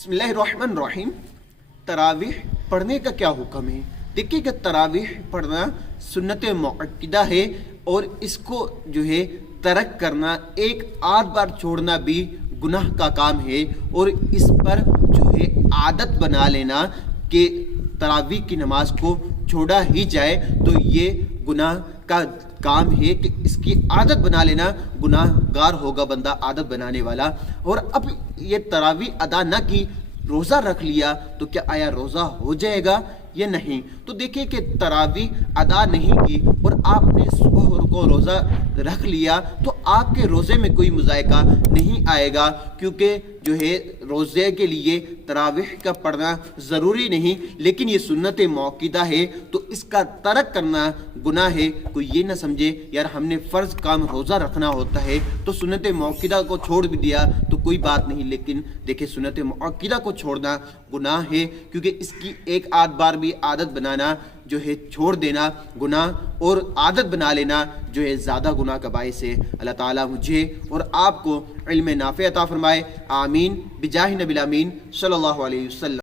बिस्मिल्लाहिर्रहमानिर्रहीम। तरावीह पढ़ने का क्या हुक्म है? देखिए कि तरावीह पढ़ना सुन्नत मुअक्किदा है और इसको जो है तरक करना, एक आध बार छोड़ना भी गुनाह का काम है। और इस पर जो है आदत बना लेना कि तरावीह की नमाज को छोड़ा ही जाए, तो ये गुनाह का काम है कि इसकी आदत बना लेना। गुनाहगार होगा बंदा आदत बनाने वाला। और अब ये तरावीह अदा न की, रोज़ा रख लिया, तो क्या आया रोज़ा हो जाएगा या नहीं? तो देखिए कि तरावीह अदा नहीं की और आपने सुबह को रोज़ा रख लिया, तो आपके रोज़े में कोई मुज़ायका नहीं आएगा, क्योंकि जो है रोज़े के लिए तरावीह का पढ़ना ज़रूरी नहीं, लेकिन ये सुन्नत मुअक्किदा है, तो इसका तरक करना गुनाह है। कोई ये ना समझे यार हमने फ़र्ज़ काम रोज़ा रखना होता है तो सुन्नत मुअक्किदा को छोड़ भी दिया तो कोई बात नहीं, लेकिन देखिए सुन्नत मुअक्किदा को छोड़ना गुनाह है, क्योंकि इसकी एक आध बार भी आदत बनाना जो है छोड़ देना गुनाह, और आदत बना लेना जो है ज़्यादा गुनाह का बाइस है। अल्लाह ताला मुझे और आपको इल्म नाफ़े अता फरमाए। आमीन बिजाहि नबिल आमीन सल्लल्लाहु अलैहि वसल्लम।